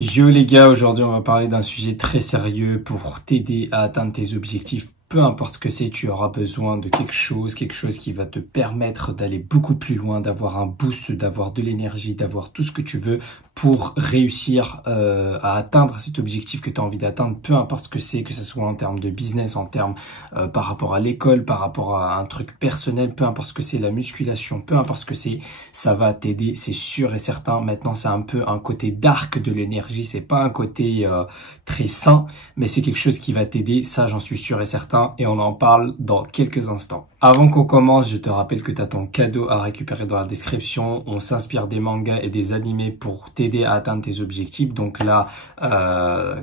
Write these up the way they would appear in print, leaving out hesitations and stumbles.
Yo les gars, aujourd'hui on va parler d'un sujet très sérieux pour t'aider à atteindre tes objectifs. Peu importe ce que c'est, tu auras besoin de quelque chose qui va te permettre d'aller beaucoup plus loin, d'avoir un boost, d'avoir de l'énergie, d'avoir tout ce que tu veux pour réussir à atteindre cet objectif que tu as envie d'atteindre, peu importe ce que c'est, que ce soit en termes de business, en termes par rapport à l'école, par rapport à un truc personnel, peu importe ce que c'est, la musculation, peu importe ce que c'est, ça va t'aider, c'est sûr et certain. Maintenant, c'est un peu un côté dark de l'énergie, c'est pas un côté très sain, mais c'est quelque chose qui va t'aider, ça j'en suis sûr et certain, et on en parle dans quelques instants. Avant qu'on commence, je te rappelle que tu as ton cadeau à récupérer dans la description. On s'inspire des mangas et des animés pour t'aider à atteindre tes objectifs. Donc là,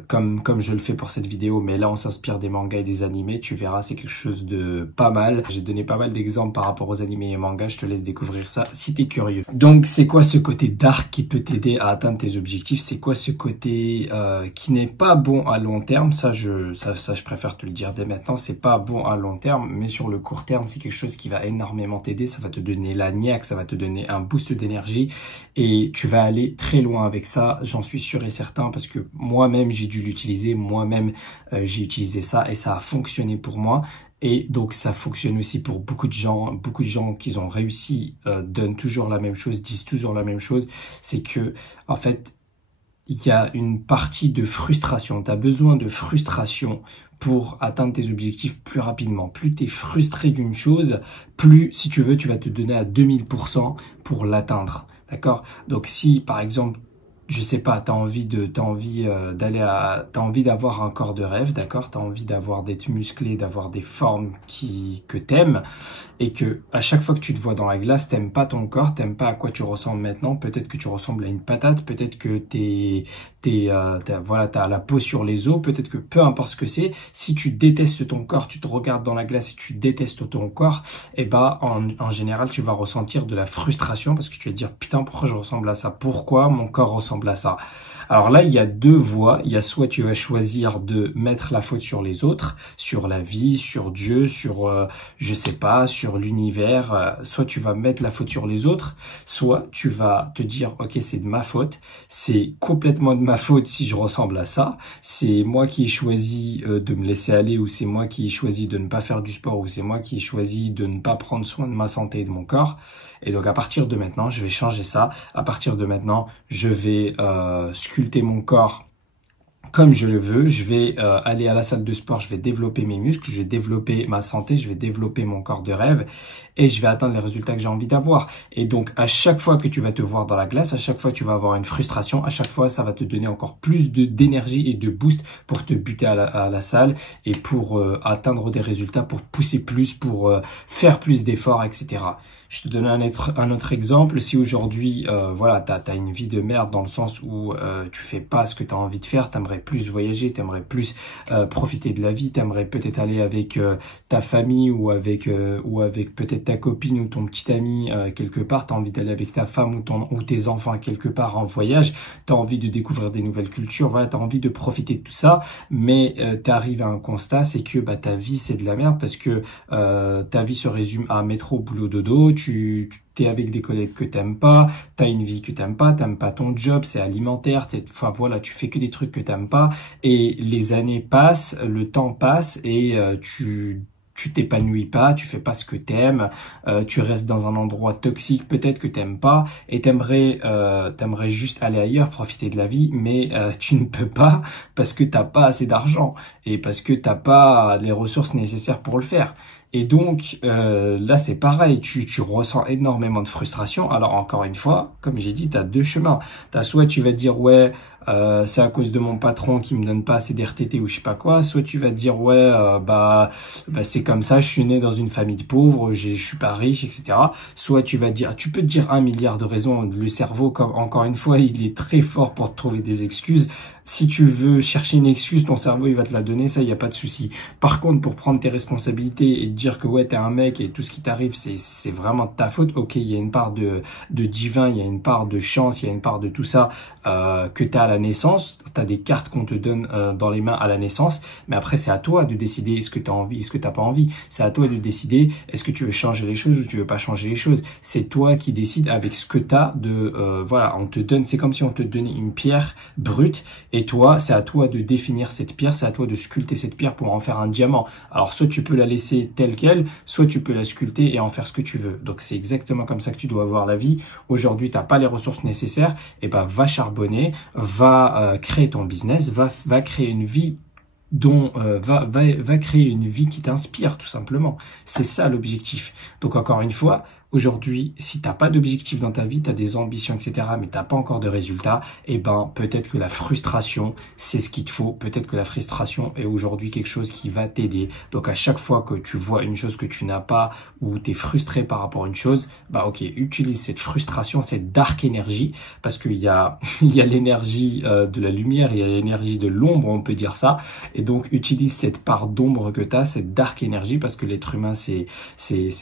comme je le fais pour cette vidéo, mais là on s'inspire des mangas et des animés. Tu verras, c'est quelque chose de pas mal. J'ai donné pas mal d'exemples par rapport aux animés et mangas. Je te laisse découvrir ça si t'es curieux. Donc c'est quoi ce côté dark qui peut t'aider à atteindre tes objectifs? C'est quoi ce côté qui n'est pas bon à long terme? Ça je préfère te le dire dès maintenant. C'est pas bon à long terme, mais sur le court terme, c'est quelque chose qui va énormément t'aider. Ça va te donner la niaque, ça va te donner un boost d'énergie et tu vas aller très loin avec ça. J'en suis sûr et certain parce que moi-même, j'ai dû l'utiliser. Moi-même, j'ai utilisé ça et ça a fonctionné pour moi. Et donc, ça fonctionne aussi pour beaucoup de gens. Beaucoup de gens qui ont réussi donnent toujours la même chose, disent toujours la même chose. C'est que, en fait, il y a une partie de frustration. Tu as besoin de frustration pour atteindre tes objectifs plus rapidement. Plus tu es frustré d'une chose, plus, si tu veux, tu vas te donner à 2000% pour l'atteindre. D'accord? Donc si, par exemple, je sais pas, t'as envie d'avoir un corps de rêve, d'accord? T'as envie d'être musclé, d'avoir des formes que t'aimes, et que à chaque fois que tu te vois dans la glace, t'aimes pas ton corps, t'aimes pas à quoi tu ressembles maintenant. Peut-être que tu ressembles à une patate, peut-être que t'as la peau sur les os, peut-être que peu importe ce que c'est. Si tu détestes ton corps, tu te regardes dans la glace et tu détestes ton corps, et bah en général tu vas ressentir de la frustration parce que tu vas te dire putain, pourquoi je ressemble à ça? Pourquoi mon corps ressemble à ça? Alors là, il y a deux voies. Il y a soit tu vas choisir de mettre la faute sur les autres, sur la vie, sur Dieu, sur je sais pas, sur l'univers. Soit tu vas mettre la faute sur les autres, soit tu vas te dire ok, c'est de ma faute, c'est complètement de ma faute si je ressemble à ça. C'est moi qui ai choisi de me laisser aller, ou c'est moi qui ai choisi de ne pas faire du sport, ou c'est moi qui ai choisi de ne pas prendre soin de ma santé et de mon corps. Et donc à partir de maintenant, je vais changer ça. À partir de maintenant, je vais sculpter mon corps comme je le veux. Je vais aller à la salle de sport, je vais développer mes muscles, je vais développer ma santé, je vais développer mon corps de rêve et je vais atteindre les résultats que j'ai envie d'avoir. Et donc à chaque fois que tu vas te voir dans la glace, à chaque fois tu vas avoir une frustration, à chaque fois ça va te donner encore plus d'énergie et de boost pour te buter à la salle et pour atteindre des résultats, pour pousser plus, pour faire plus d'efforts, etc. Je te donne un autre exemple. Si aujourd'hui, voilà, t'as une vie de merde dans le sens où tu fais pas ce que tu as envie de faire, t'aimerais plus voyager, t'aimerais plus profiter de la vie, t'aimerais peut-être aller avec ta famille ou avec peut-être ta copine ou ton petit ami quelque part, t'as envie d'aller avec ta femme ou tes enfants quelque part en voyage, t'as envie de découvrir des nouvelles cultures, voilà, t'as envie de profiter de tout ça, mais t'arrives à un constat, c'est que bah, ta vie c'est de la merde parce que ta vie se résume à métro, boulot, dodo. Tu es avec des collègues que t'aimes pas, t'as une vie que t'aimes pas ton job, c'est alimentaire, enfin voilà, tu fais que des trucs que t'aimes pas, et les années passent, le temps passe, et tu t'épanouis pas, tu fais pas ce que t'aimes, tu restes dans un endroit toxique peut-être que t'aimes pas, et t'aimerais juste aller ailleurs, profiter de la vie, mais tu ne peux pas parce que t'as pas assez d'argent et parce que t'as pas les ressources nécessaires pour le faire. Et donc là c'est pareil, tu ressens énormément de frustration. Alors encore une fois, comme j'ai dit, tu as deux chemins. T'as soit tu vas te dire ouais, c'est à cause de mon patron qui me donne pas assez d'RTT ou je sais pas quoi, soit tu vas te dire ouais, bah c'est comme ça, je suis né dans une famille de pauvres, je suis pas riche, etc. Soit tu vas dire, tu peux te dire un milliard de raisons. Le cerveau, comme encore une fois, il est très fort pour te trouver des excuses. Si tu veux chercher une excuse, ton cerveau il va te la donner, ça il y a pas de souci. Par contre, pour prendre tes responsabilités et te dire que ouais t'es un mec et tout ce qui t'arrive c'est vraiment de ta faute. Ok, il y a une part de divin, il y a une part de chance, il y a une part de tout ça que t'as à la la naissance, tu as des cartes qu'on te donne dans les mains à la naissance, mais après c'est à toi de décider est-ce que tu as envie, est-ce que tu n'as pas envie. C'est à toi de décider est-ce que tu veux changer les choses ou tu veux pas changer les choses. C'est toi qui décides avec ce que tu as de... voilà, on te donne, c'est comme si on te donnait une pierre brute et toi, c'est à toi de définir cette pierre, c'est à toi de sculpter cette pierre pour en faire un diamant. Alors soit tu peux la laisser telle qu'elle, soit tu peux la sculpter et en faire ce que tu veux. Donc c'est exactement comme ça que tu dois voir la vie. Aujourd'hui, tu n'as pas les ressources nécessaires, et ben va charbonner, va créer ton business, va créer une vie dont va créer une vie qui t'inspire tout simplement. C'est ça l'objectif. Donc encore une fois, aujourd'hui, si tu n'as pas d'objectif dans ta vie, tu as des ambitions, etc., mais tu n'as pas encore de résultats, et ben peut-être que la frustration, c'est ce qu'il te faut. Peut-être que la frustration est aujourd'hui quelque chose qui va t'aider. Donc à chaque fois que tu vois une chose que tu n'as pas ou tu es frustré par rapport à une chose, bah ok, utilise cette frustration, cette dark énergie, parce qu'il y a, il y a l'énergie de la lumière, il y a l'énergie de l'ombre, on peut dire ça, et donc utilise cette part d'ombre que tu as, cette dark énergie, parce que l'être humain, c'est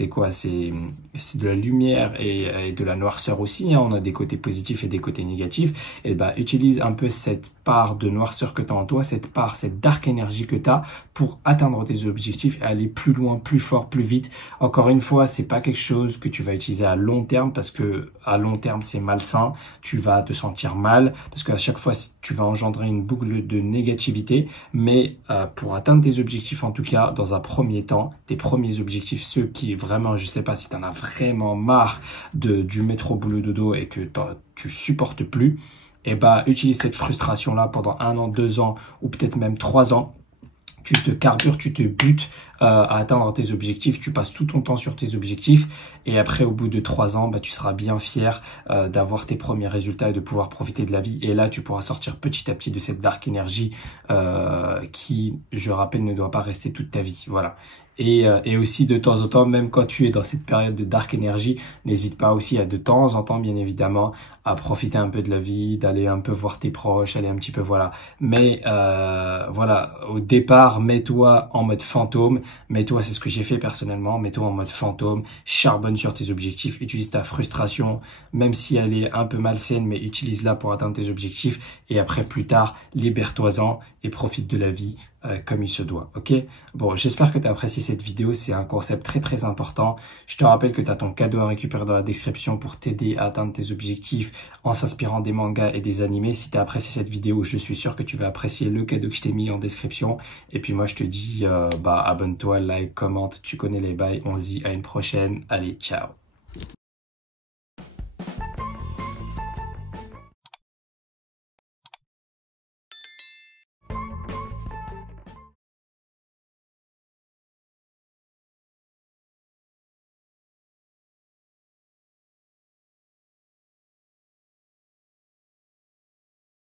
quoi? C'est de la lumière et de la noirceur aussi, hein. On a des côtés positifs et des côtés négatifs. Et bah, utilise un peu cette part de noirceur que tu as en toi, cette dark énergie que tu as pour atteindre tes objectifs et aller plus loin, plus fort, plus vite. Encore une fois, c'est pas quelque chose que tu vas utiliser à long terme parce que à long terme, c'est malsain. Tu vas te sentir mal parce qu'à chaque fois, tu vas engendrer une boucle de négativité. Mais pour atteindre tes objectifs, en tout cas, dans un premier temps, tes premiers objectifs, ceux qui vraiment, je sais pas si tu en as vraiment marre du métro boulot dodo et que tu supportes plus, et bah utilise cette frustration là pendant 1 an, 2 ans ou peut-être même 3 ans. Tu te carbures, tu te butes à atteindre tes objectifs, tu passes tout ton temps sur tes objectifs et après au bout de 3 ans, bah, tu seras bien fier d'avoir tes premiers résultats et de pouvoir profiter de la vie. Et là, tu pourras sortir petit à petit de cette dark énergie qui, je rappelle, ne doit pas rester toute ta vie. Voilà. Et aussi de temps en temps, même quand tu es dans cette période de dark énergie, n'hésite pas aussi à de temps en temps, bien évidemment, à profiter un peu de la vie, d'aller un peu voir tes proches, aller un petit peu, voilà. Mais voilà, au départ, mets-toi en mode fantôme, mets-toi, c'est ce que j'ai fait personnellement, mets-toi en mode fantôme, charbonne sur tes objectifs, utilise ta frustration, même si elle est un peu malsaine, mais utilise-la pour atteindre tes objectifs, et après, plus tard, libère-toi-en et profite de la vie comme il se doit, ok? Bon, j'espère que tu as apprécié cette vidéo, c'est un concept très très important. Je te rappelle que tu as ton cadeau à récupérer dans la description pour t'aider à atteindre tes objectifs en s'inspirant des mangas et des animés. Si tu as apprécié cette vidéo, je suis sûr que tu vas apprécier le cadeau que je t'ai mis en description. Et puis moi, je te dis, abonne-toi, like, commente, tu connais les bails. On se dit à une prochaine. Allez, ciao!